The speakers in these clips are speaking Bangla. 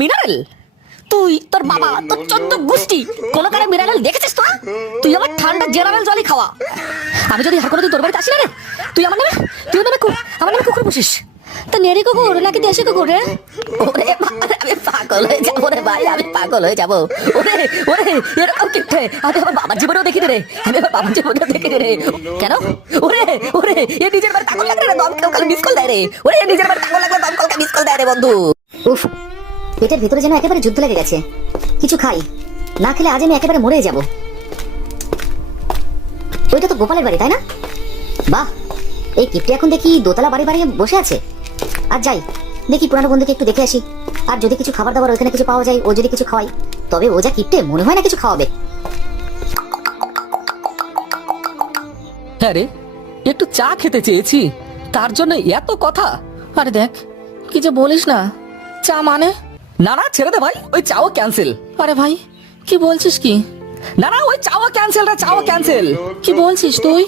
মিনারেল? তুই তোর বাবা তোর 14 গোষ্ঠী কোন কারে মিনারেল দেখেছিস তো? তুই আমার ঠান্ডা জেনারেল জলই খাওয়া। আমি যদি আর কোনোদিন তোর বাড়িতে আসি না রে, তুই আমার নামে আমার নামে কুকুর পুষিস। তা নেড়ি কুকুর নাকি দেশি কুকুর রে? ওরে আমি পাগল হয়ে যাবো রে ভাই, আমি পাগল হয়ে যাবো। ওরে ওরে এরকম কিপটে আমি আমার বাবার জীবনেও দেখিনি রে, আমি আমার বাবার জীবনেও দেখিনি রে। কেন? ওরে ওরে এ নিজের বাড়ি পাগল লাগলে রে, দম কাল মিস কল দেয় রে। ওরে এ নিজের বাড়ি পাগল লাগলে দম কাল মিস কল দেয় রে বন্ধু। উফ, পেটের ভিতরে যেন একেবারে যুদ্ধ লেগে গেছে। কিছু খাই, না খেলে আজ আমি একেবারে মরে যাব। ওইটা তো গোপালের বাড়ি, তাই না? বাহ, এই কিপটে এখন দেখি দোতলা বাড়ি বাড়ি বসে আছে। আর যাই দেখি পুরানো বন্ধুকে একটু দেখে আসি। আর যদি কিছু খাবার দাবার ওখানে কিছু পাওয়া যায়, ও যদি কিছু খাওয়াই, তবে ও যা কিপটে মনে হয় না কিছু খাওয়াবে। হ্যাঁ রে, একটু চা খেতে চেয়েছি, তার জন্য এত কথা। আরে দেখ কি যে বলিস না, চা মানে? না না ছেড়ে দে ভাই, ওই চাও ক্যান্সেল। আরে ভাই কি বলছিস কি? না না ওই চাও ক্যান্সেল রে, চাও ক্যান্সেল। কি বলছিস তুই?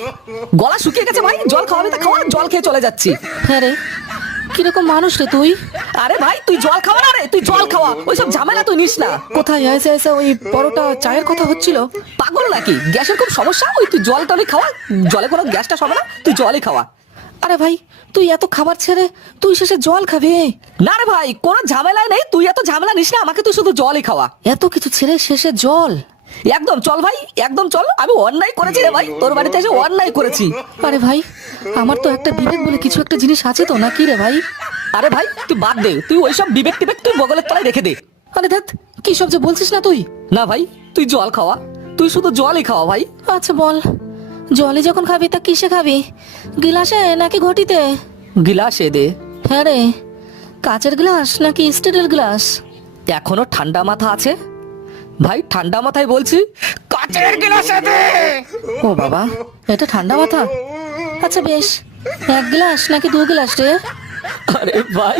গলা শুকিয়ে গেছে ভাই, জল খাওয়াবি তা খাওয়া, জল খেয়ে চলে যাচ্ছি। হ্যাঁ রে, কিরকম মানুষ রে তুই? আরে ভাই তুই জল খাওয়া না রে, তুই জল খাওয়া, ওইসব ঝামেলা তুই নিস না। কোথায় এসে এসে ওই পরোটা চায়ের কথা হচ্ছিল? পাগল নাকি? গ্যাসের খুব সমস্যা, ওই তুই জল টলই খাওয়া, জলে কোনো গ্যাসটা হবে না, তুই জলই খাওয়া। আরে ভাই তুই এত খাবার ছেড়ে তুই শেষে জল খাবি? না রে ভাই কোনো ঝামেলাই নেই, তুই এত ঝামেলা নিস না, আমাকে তুই শুধু জলই খাওয়া। এত কিছু ছেড়ে শেষে জল? একদম চল ভাই, একদম চল। আমি অন্যায় করেছি রে ভাই, তোর বাড়িতে এসে অন্যায় করেছি। আরে ভাই আমার তো একটা বিবেক বলে কিছু একটা জিনিস আছে তো, নাকি রে ভাই? আরে ভাই তুই বাদ দে, তুই ওইসব বিবেক টিবেক তুই বগলের তলায় রেখে দে। আরে ধ্যাৎ কি সব যে বলছিস না তুই। না ভাই তুই জল খাওয়া, তুই শুধু জলই খাওয়া ভাই। আচ্ছা বল, জলে যখন খাবি তা কিসে খাবি? গিলাসে নাকি ঘটিতে? গিলাসে দে। হ্যাঁ রে, কাচের গ্লাস নাকি স্টিলের গ্লাস? এখনো ঠান্ডা মাথা আছে ভাই, ঠান্ডা মাথায় বলছি কাচের গ্লাসে দে। ও বাবা এটা ঠান্ডা মাথা। আচ্ছা বেশ, 1 গ্লাস নাকি 2 গ্লাস রে? আরে ভাই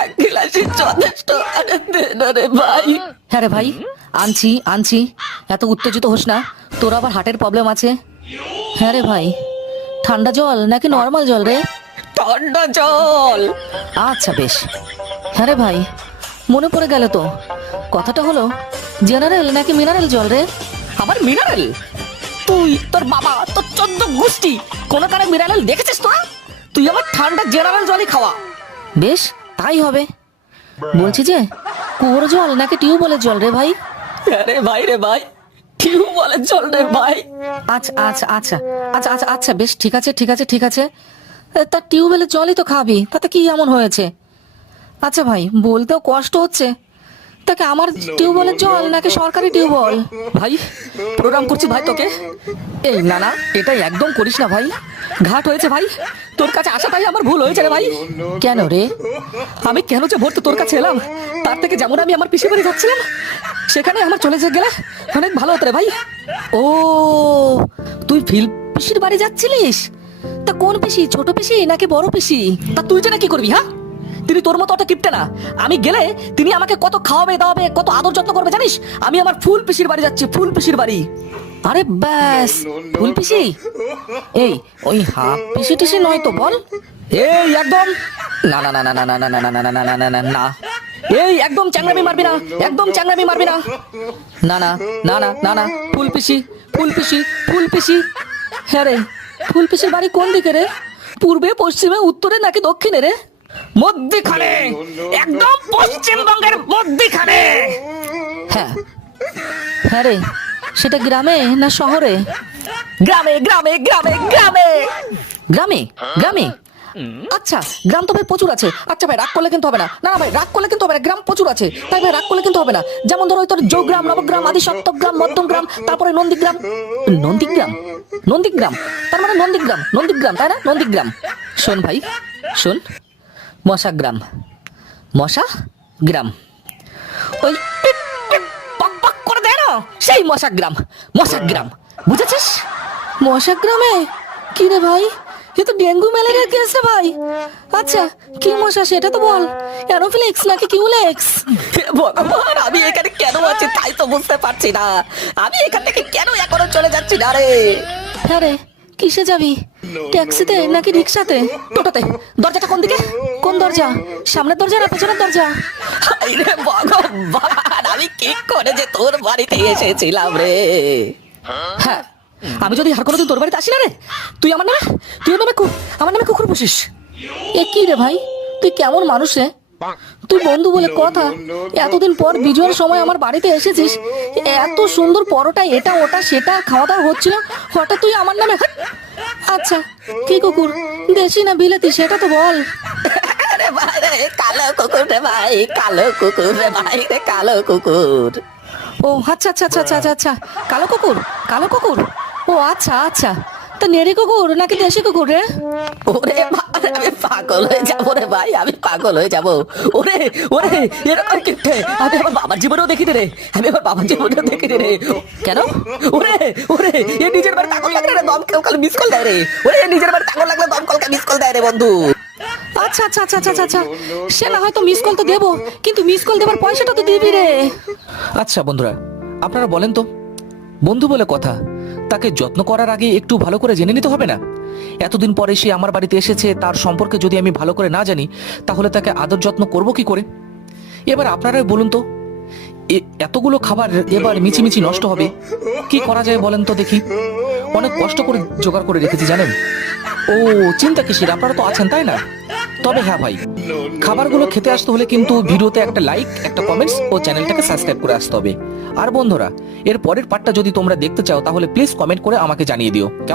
1 গ্লাসই যথেষ্ট, আরে দে না রে ভাই। হ্যাঁ রে ভাই আনছি আনছি, এত উত্তেজিত হোস না, তোর আবার হার্টের প্রবলেম আছে। হ্যাঁ রে ভাই, ঠান্ডা জল নাকি নর্মাল জল রে? ঠান্ডা জল। আচ্ছা বেশ। হ্যাঁ রে ভাই মনে পড়ে গেল তো, কথাটা হলো জেনারেল নাকি মিনারেল জল রে? আবার মিনারেল? তুই তোর বাবা তোর 14 গোষ্ঠী কোন কারে মিনারেল দেখেছিস তো? তুই আমার ঠান্ডা জেনারেল জলই খাওয়া। বেশ তাই হবে। বলছি যে কুয়োর জল নাকি টিউবওয়েলের জল রে ভাই? আরে ভাই রে ভাই, টিউবওয়েলের জল রে ভাই। আচ্ছা আচ্ছা আচ্ছা আচ্ছা আচ্ছা আচ্ছা বেশ ঠিক আছে ঠিক আছে ঠিক আছে। তা টিউবওয়েলের জলই তো খাবি, তাতে কি এমন হয়েছে? আচ্ছা ভাই বলতেও কষ্ট হচ্ছে, তাকে আমার টিউবওয়েলের জল নাকি সরকারি টিউবওয়েল? ভাই প্রোগ্রাম করছি ভাই তোকে। এই না না এটা একদম করিস না ভাই, ঘাট হয়েছে ভাই, তোর কাছে আসাটাই আমার ভুল হয়েছে রে ভাই। কেন রে? আমি কেন যে ভর্তি তোর কাছে এলাম, তার থেকে যেমন আমি আমার পিসি বাড়ি যাচ্ছিলাম সেখানে আমার চলে গেলে অনেক ভালো হতো রে ভাই। ও তুই ফিল পিসির বাড়ি যাচ্ছিলিস? তা কোন পিসি, ছোট পিসি নাকি বড় পিসি? তা তুই জানা কি করবি? হ্যাঁ তিনি তোর মতো অত কিপটে না, আমি গেলে তিনি আমাকে কত খাওয়াবে দাওয়াবে, কত আদর যত্ন করবে জানিস? আমি আমার ফুল পিসির বাড়ি যাচ্ছি, ফুল পিসির বাড়ি। আরে ব্যাস ফুল পিসি? এই ওই হাফ পিসি টিসি নয় তো বল? এই একদম না না না না না না না না না না না না না না, এই একদম চ্যাংড়ামি মারবি না, একদম চ্যাংড়ামি মারবি না। না না না না না না ফুল পিসি ফুল পিসি ফুল পিসি। হ্যাঁ রে ফুল পিসির বাড়ি কোন দিকে রে? পূর্বে পশ্চিমে উত্তরে নাকি দক্ষিণে রে? মধ্যখানে, একদম পশ্চিমবঙ্গের মধ্যখানে। হ্যাঁ হ্যাঁ রে, সেটা গ্রামে না শহরে? গ্রামে গ্রামে গ্রামে গ্রামে গ্রামে গ্রামে। আচ্ছা গ্রাম তো ভাই প্রচুর আছে। আচ্ছা ভাই রাগ করলে কিন্তু হবে না, না না ভাই রাগ করলে কিন্তু হবে না, গ্রাম প্রচুর আছে তাই ভাই রাগ করলে কিন্তু হবে না। যেমন ধরো তোর জৌগ্রাম, নবগ্রাম, আদি সপ্তগ্রাম, মধ্যমগ্রাম, তারপরে নন্দীগ্রাম। নন্দীগ্রাম নন্দীগ্রাম তার মানে নন্দীগ্রাম, নন্দীগ্রাম তাই না? নন্দীগ্রাম। শোন ভাই শোন, মশাগ্রাম, মশা গ্রাম, ওই পক পক করে দেয় না সেই মশাগ্রাম, মশাগ্রাম বুঝেছিস? মশাগ্রামে কি রে ভাই? এ তো ডেঙ্গু ম্যালেরিয়া কেস রে ভাই। আচ্ছা কি মশা সেটা তো বল, অ্যানোফিলিক্স নাকি কিউলেক্স? ভগবান আমি এখানে কেন আছি তাই তো বুঝতে পারছি না, আমি এখান থেকে কেন এখনো চলে যাচ্ছি না রে? হ্যাঁ রে কিসে যাবি? ট্যাক্সিতে নাকি রিক্সাতে? টোটোতে। দরজাটা কোন দিকে? কোন দরজা? সামনের দরজা না পেছনের দরজা? আরে ভগবান, আমি কি করে যে তোর বাড়িতে এসেছিলাম রে। হ্যাঁ, আমি যদি আর কোনোদিন তোর বাড়িতে আসি না রে, তুই আমার নামে কুকুর পুষিস। এ কি রে ভাই, তুই কেমন মানুষ রে? তুই বন্ধু বলে কথা, এতদিন পর বিজয়ের সময় আমার বাড়িতে এসেছিস, এত সুন্দর পরোটা এটা ওটা সেটা খাওয়া দাওয়া হচ্ছিল, হঠাৎ তুই আমার নামে। আচ্ছা, কি কুকুর, দেশি না বিলেতি সেটা তো বল। আরে ভাই রে, কালো কুকুর রে ভাই, কালো কুকুর রে ভাই রে, কালো কুকুর। ও আচ্ছা আচ্ছা আচ্ছা আচ্ছা আচ্ছা, কালো কুকুর, কালো কুকুর। ও আচ্ছা আচ্ছা, তা নেড়ি কুকুর নাকি দেশি কুকুর রে? ওরে বাবা, আমি পাগল হয়ে যাবো রে ভাই, আমি পাগল হয়ে যাবো। ওরে ওরে, এরকম কিপটে আমি আমার বাবার জীবনেও দেখিনি রে, আমি আমার বাবার জীবনেও দেখিনি রে। কেন? ওরে ওরে, এ নিজের বাড়ি পাগল লাগলে রে দম কাল মিস কল দেয় রে। ওরে নিজের বাড়ি পাগল লাগলে দম কলকে মিস কল দেয় রে বন্ধু। আচ্ছা আচ্ছা আচ্ছা আচ্ছা আচ্ছা, সে না হয়তো মিস কল তো দেবো, কিন্তু মিস কল দেবার পয়সাটা তো দিবি রে। আচ্ছা বন্ধুরা, আপনারা বলেন তো, বন্ধু বলে কথা, তাকে যত্ন করার আগে একটু ভালো করে জেনে নিতে হবে না? এতদিন পরে সে আমার বাড়িতে এসেছে, তার সম্পর্কে যদি আমি ভালো করে না জানি, তাহলে তাকে আদর যত্ন করব কি করে? এবার আপনারাই বলুন তো, এতগুলো খাবার এবার মিছিমিছি নষ্ট হবে, কি করা যায় বলেন তো দেখি? অনেক কষ্ট করে জোগাড় করে রেখেছি জানেন। ও চিন্তা কিসের, আপনারা তো আছেন তাই না? তবে হ্যাঁ ভাই, খাবারগুলো খেতে আসতে হলে কিন্তু ভিডিওতে একটা লাইক, একটা কমেন্টস ও চ্যানেলটাকে সাবস্ক্রাইব করে আসতে হবে। আর বন্ধুরা, এর পরের পার্টটা যদি তোমরা দেখতে চাও তাহলে প্লিজ কমেন্ট করে আমাকে জানিয়ে দিও।